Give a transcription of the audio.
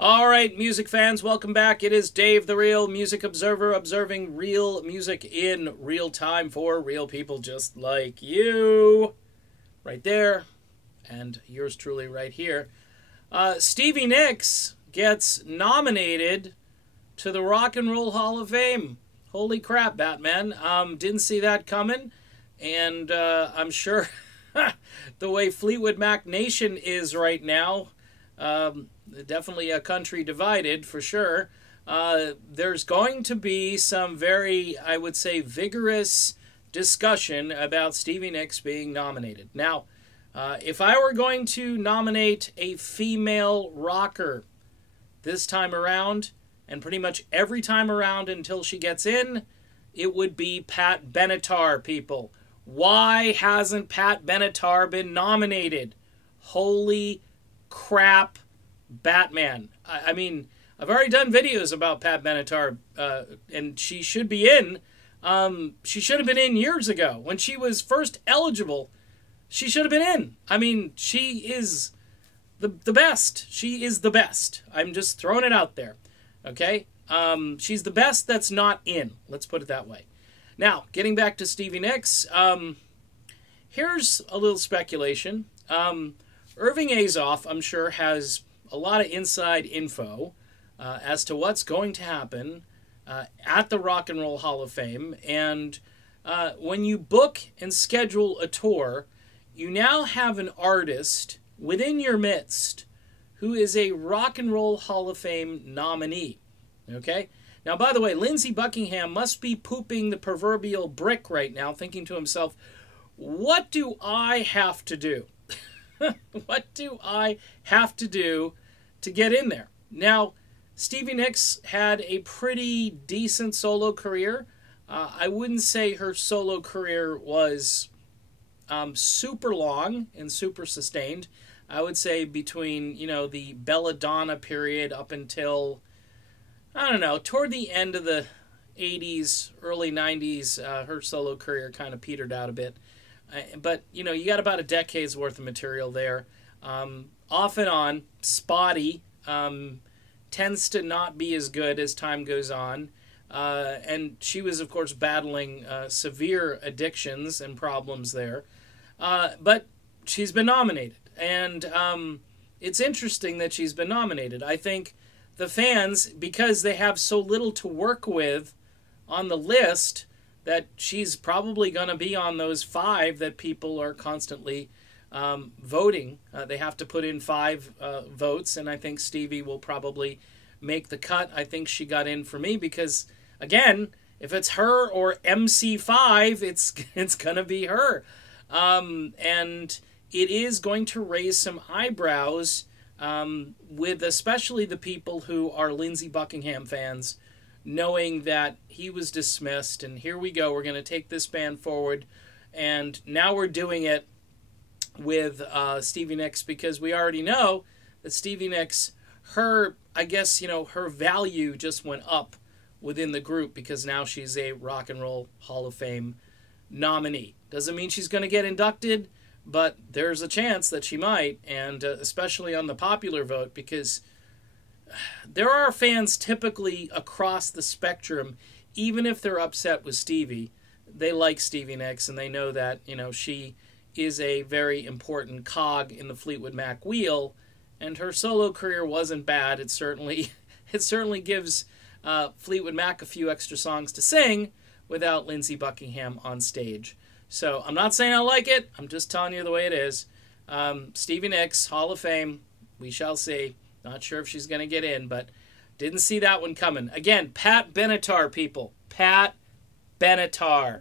All right, music fans, welcome back. It is Dave, the Real Music Observer, observing real music in real time for real people just like you. Right there, and yours truly right here. Stevie Nicks gets nominated to the Rock and Roll Hall of Fame. Holy crap, Batman. Didn't see that coming, and I'm sure the way Fleetwood Mac Nation is right now, definitely a country divided for sure. There's going to be some very, I would say, vigorous discussion about Stevie Nicks being nominated. Now, if I were going to nominate a female rocker this time around, and pretty much every time around until she gets in, it would be Pat Benatar, people. Why hasn't Pat Benatar been nominated? Holy crap, Batman. I mean, I've already done videos about Pat Benatar, and she should be in. She should have been in years ago. When she was first eligible, she should have been in. I mean, she is the best. She is the best. I'm just throwing it out there. Okay? She's the best that's not in. Let's put it that way. Now, getting back to Stevie Nicks, here's a little speculation. Irving Azoff, I'm sure, has a lot of inside info as to what's going to happen at the Rock and Roll Hall of Fame. And when you book and schedule a tour, you now have an artist within your midst who is a Rock and Roll Hall of Fame nominee. Okay? Now, by the way, Lindsey Buckingham must be pooping the proverbial brick right now, thinking to himself, what do I have to do? What do I have to do to get in there? Now, Stevie Nicks had a pretty decent solo career. I wouldn't say her solo career was super long and super sustained. I would say between, the Belladonna period up until, I don't know, toward the end of the 80s, early 90s, her solo career kind of petered out a bit. But, you got about a decade's worth of material there. Off and on, spotty, tends to not be as good as time goes on. And she was, of course, battling severe addictions and problems there. But she's been nominated. And it's interesting that she's been nominated. I think the fans, because they have so little to work with on the list, that she's probably going to be on those 5 that people are constantly voting. They have to put in 5 votes, and I think Stevie will probably make the cut. I think she got in for me because, again, if it's her or MC5, it's going to be her. And it is going to raise some eyebrows with especially the people who are Lindsey Buckingham fans, knowing that he was dismissed, and here we go, we're going to take this band forward, and now we're doing it with Stevie Nicks, because we already know that Stevie Nicks, her value just went up within the group, because now she's a Rock and Roll Hall of Fame nominee. Doesn't mean she's going to get inducted, but there's a chance that she might, and especially on the popular vote, because there are fans typically across the spectrum, even if they're upset with Stevie, they like Stevie Nicks, and they know that, she is a very important cog in the Fleetwood Mac wheel, and her solo career wasn't bad. It certainly gives Fleetwood Mac a few extra songs to sing without Lindsey Buckingham on stage. So I'm not saying I like it. I'm just telling you the way it is. Stevie Nicks, Hall of Fame, we shall see. Not sure if she's going to get in, but didn't see that one coming. Again, Pat Benatar, people. Pat Benatar.